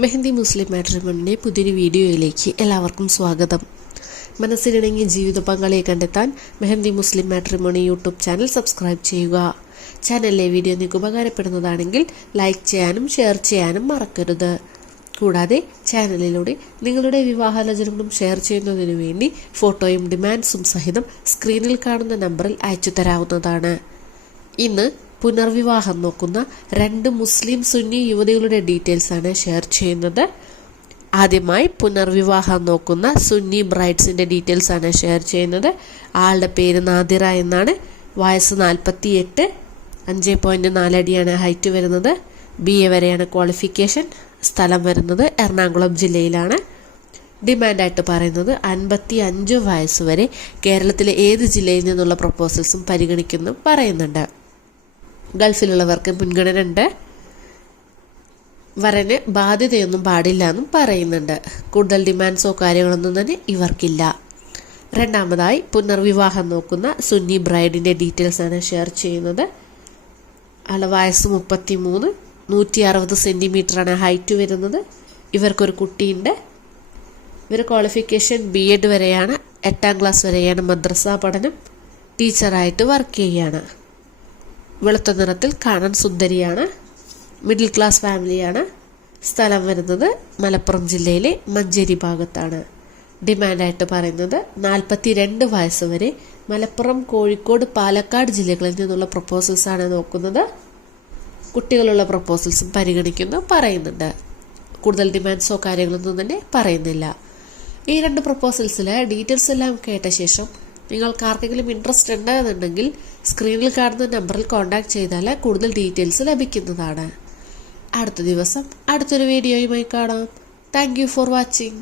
മെഹന്തി മുസ്ലിം മാട്രിമണിന്റെ പുതിയൊരു വീഡിയോയിലേക്ക് എല്ലാവർക്കും സ്വാഗതം. മനസ്സിനിണങ്ങിയ ജീവിത പങ്കാളിയെ കണ്ടെത്താൻ Mehandi Muslim matrimony YouTube channel subscribe ചെയ്യുക. ചാനലിലെ വീഡിയോ നിങ്ങൾക്ക് ഉപകാരപ്പെടുന്നതാണെങ്കിൽ ലൈക്ക് ചെയ്യാനും ഷെയർ ചെയ്യാനും മറക്കരുത്. കൂടാതെ ചാനലിലൂടെ നിങ്ങളുടെ വിവാഹാലോചനകളും ഷെയർ ചെയ്യുന്നതിനു വേണ്ടി ഫോട്ടോയും ഡിമാൻഡ്സും സഹിതം സ്ക്രീനിൽ കാണുന്ന നമ്പറിൽ അയച്ചു തരാവുന്നതാണ്. ഇന്ന് പുനർവിവാഹം നോക്കുന്ന രണ്ട് മുസ്ലിം സുന്നി യുവതികളുടെ ഡീറ്റെയിൽസ് ആണ് ഷെയർ ചെയ്യുന്നത്. ആദ്യമായി പുനർവിവാഹം നോക്കുന്ന സുന്നി ബ്രൈഡ്സിന്റെ ഡീറ്റെയിൽസ് ആണ് ഷെയർ ചെയ്യുന്നത്. ആളുടെ പേര് നാദിറ എന്നാണ്. വയസ്സ് നാൽപ്പത്തി എട്ട് അഞ്ച് പോയിന്റ് നാലടിയാണ് ഹൈറ്റ് വരുന്നത്. ബി എ വരെയാണ് ക്വാളിഫിക്കേഷൻ സ്ഥലം വരുന്നത് എറണാകുളം ജില്ലയിലാണ്. ഡിമാൻഡായിട്ട് പറയുന്നത് അൻപത്തി അഞ്ച് വയസ്സ് വരെ കേരളത്തിലെ ഏത് ജില്ലയിൽ നിന്നുള്ള പ്രപ്പോസൽസും പരിഗണിക്കുന്നു പറയുന്നുണ്ട്. ഗൾഫിലുള്ളവർക്ക് മുൻഗണന ഉണ്ട് വരന് ബാധ്യതയൊന്നും പാടില്ല എന്നും പറയുന്നുണ്ട്. കൂടുതൽ ഡിമാൻഡ്സോ കാര്യങ്ങളൊന്നും തന്നെ ഇവർക്കില്ല. രണ്ടാമതായി പുനർവിവാഹം നോക്കുന്ന സുന്നി ബ്രൈഡിന്റെ ആണ് ഷെയർ ചെയ്യുന്നത്. ആളെ വയസ്സ് മുപ്പത്തി മൂന്ന് നൂറ്റി അറുപത് സെന്റിമീറ്ററാണ് ഹൈറ്റ് വരുന്നത്. ഇവർക്കൊരു കുട്ടിയുണ്ട്. ഇവർ ക്വാളിഫിക്കേഷൻ ബി എഡ് വരെയാണ്. എട്ടാം ക്ലാസ് വരെയാണ് മദ്രസ പഠനം. ടീച്ചറായിട്ട് വർക്ക് ചെയ്യുകയാണ് വെളുത്ത നിറത്തിൽ കാണാൻ സുന്ദരിയാണ്. മിഡിൽ ക്ലാസ് ഫാമിലിയാണ് സ്ഥലം വരുന്നത് മലപ്പുറം ജില്ലയിലെ മഞ്ചേരി ഭാഗത്താണ്. ഡിമാൻഡായിട്ട് പറയുന്നത് നാൽപ്പത്തി രണ്ട് വയസ്സ് വരെ മലപ്പുറം കോഴിക്കോട് പാലക്കാട് ജില്ലകളിൽ നിന്നുള്ള പ്രപ്പോസൽസാണ് നോക്കുന്നത്. കുട്ടികളുള്ള പ്രപ്പോസൽസും പരിഗണിക്കുന്നു പറയുന്നുണ്ട്. കൂടുതൽ ഡിമാൻഡ്സോ കാര്യങ്ങളൊന്നും തന്നെ പറയുന്നില്ല. ഈ രണ്ട് പ്രപ്പോസൽസിലെ ഡീറ്റെയിൽസ് എല്ലാം കേട്ട ശേഷം നിങ്ങൾക്ക് ആർക്കെങ്കിലും ഇൻട്രസ്റ്റ് ഉണ്ട് എന്നുണ്ടെങ്കിൽ സ്ക്രീനിൽ കാണുന്ന നമ്പറിൽ കോൺടാക്ട് ചെയ്താൽ കൂടുതൽ ഡീറ്റെയിൽസ് ലഭിക്കുന്നതാണ്. അടുത്ത ദിവസം അടുത്തൊരു വീഡിയോയുമായി കാണാം. Thank for watching